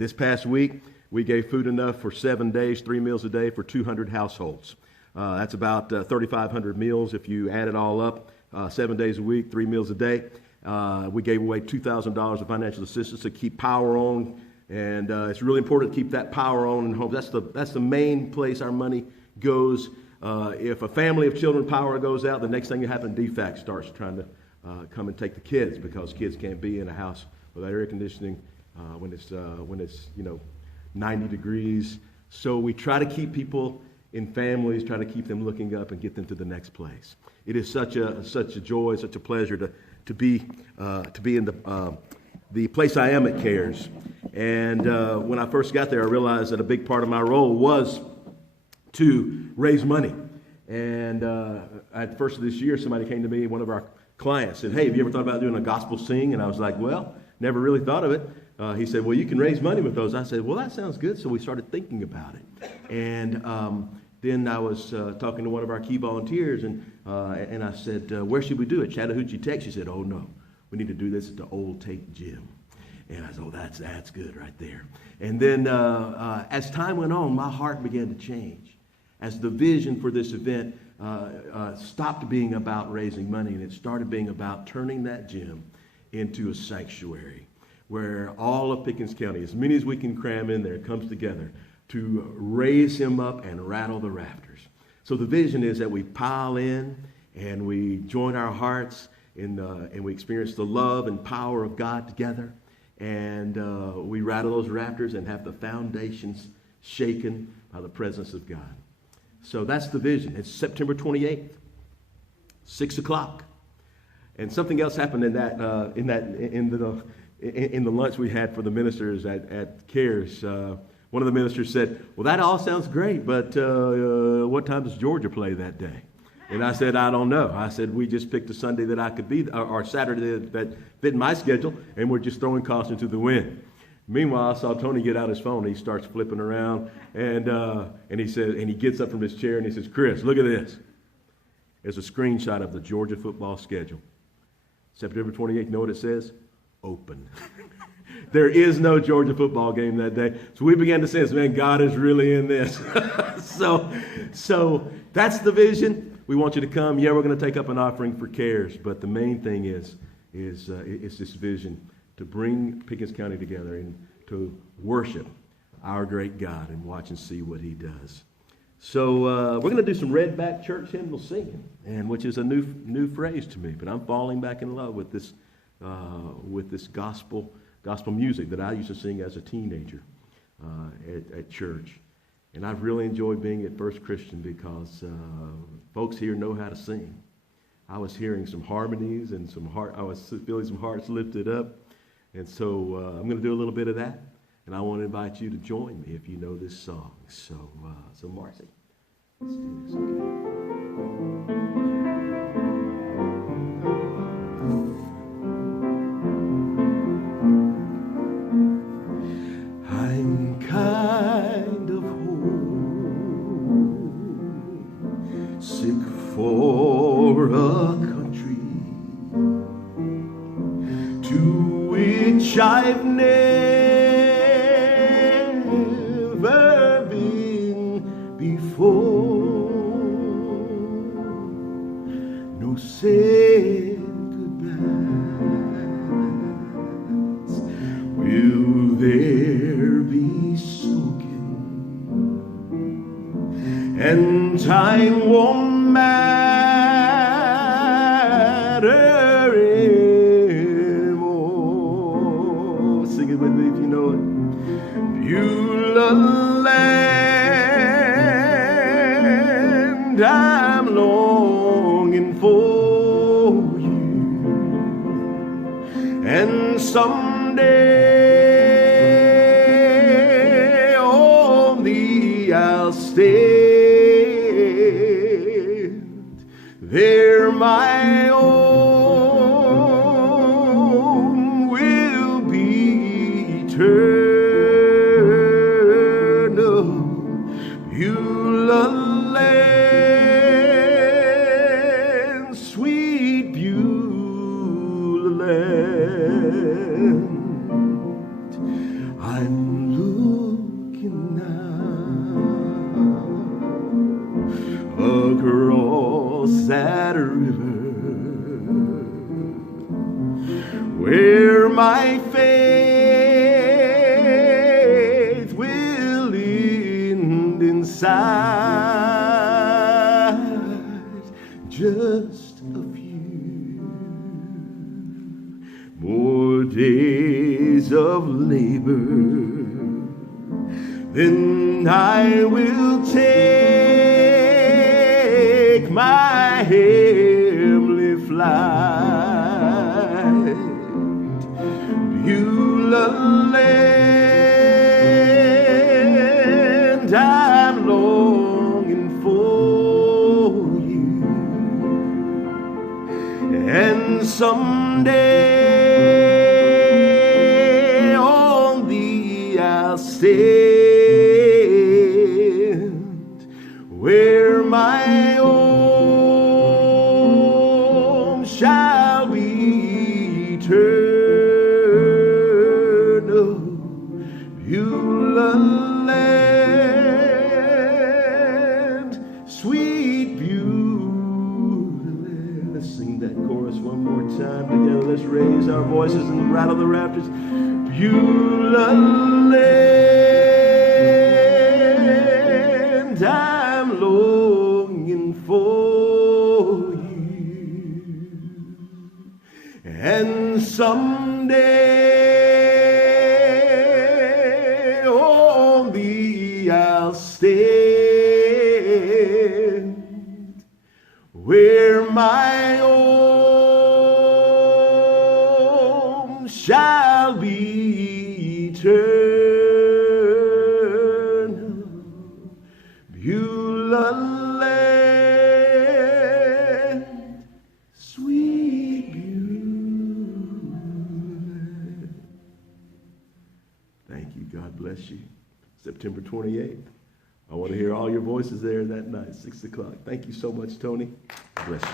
This past week, we gave food enough for 7 days, 3 meals a day for 200 households. That's about 3,500 meals if you add it all up, 7 days a week, 3 meals a day. We gave away $2,000 of financial assistance to keep power on, and it's really important to keep that power on in homes. That's the main place our money goes. If a family of children power goes out, the next thing that happens, DFAC starts trying to come and take the kids, because kids can't be in a house without air conditioning when it's 90 degrees. So we try to keep people in families, try to keep them looking up and get them to the next place. It is such a joy, such a pleasure to be in the place I am at CARES. And when I first got there, I realized that a big part of my role was to raise money. And at the first of this year, somebody came to me, one of our clients, said, "Hey, have you ever thought about doing a gospel sing?" And I was like, "Well, never really thought of it." He said, "Well, you can raise money with those." I said, "Well, that sounds good." So we started thinking about it. And then I was talking to one of our key volunteers, and I said, "Where should we do it? Chattahoochee Tech?" She said, "Oh, no, we need to do this at the Old Tate Gym." And I said, "Oh, that's good right there." And then as time went on, my heart began to change, as the vision for this event stopped being about raising money, and it started being about turning that gym into a sanctuary where all of Pickens County, as many as we can cram in there, comes together to raise him up and rattle the rafters. So the vision is that we pile in and we join our hearts and we experience the love and power of God together, and we rattle those rafters and have the foundations shaken by the presence of God. So that's the vision. It's September 28th, 6 o'clock. And something else happened in the lunch we had for the ministers at CARES. One of the ministers said, "Well, that all sounds great, but what time does Georgia play that day?" And I said, "I don't know." I said, "We just picked a Sunday that I could be, or Saturday that fit my schedule, and we're just throwing caution to the wind." Meanwhile, I saw Tony get out his phone. He starts flipping around, and he says, and he gets up from his chair and he says, "Chris, look at this." It's a screenshot of the Georgia football schedule. September 28th, you know what it says? Open. There is no Georgia football game that day. So we began to sense, man, God is really in this. So that's the vision. We want you to come. Yeah, we're going to take up an offering for CARES, but the main thing is this vision to bring Pickens County together and to worship our great God and watch and see what he does. So we're going to do some red-back church hymnal singing, and which is a new phrase to me. But I'm falling back in love with this gospel music that I used to sing as a teenager at church. And I've really enjoyed being at First Christian because folks here know how to sing. I was hearing some harmonies and I was feeling some hearts lifted up. And so I'm going to do a little bit of that. And I want to invite you to join me if you know this song. So Marcy, let's do this, okay? I'm kind of homesick for a country to which I've never been before. No sad goodbyes will there be spoken, and time won't matter anymore. Sing it with me if you know it. Beulah land, I'm longing for you, and someday only I'll stand there. My own will be eternal. Beulah land, sweet Beulah land, I'm that river where my faith will end inside. Just a few more days of labor, then I will take my heavenly flight. Beulah land, I'm longing for you, and someday on thee I'll stand, where my home shall be eternal. Beulah land, sweet Beulah land. Let's sing that chorus one more time together. Let's raise our voices and rattle the rafters. Beulah land, I'm longing for you, and someday on thee I'll stand, where my home shall be eternal. Beulah land, sweet Beulah. Thank you. God bless you. September 28th. I want to hear all your voices there that night, 6 o'clock. Thank you so much, Tony. Bless you.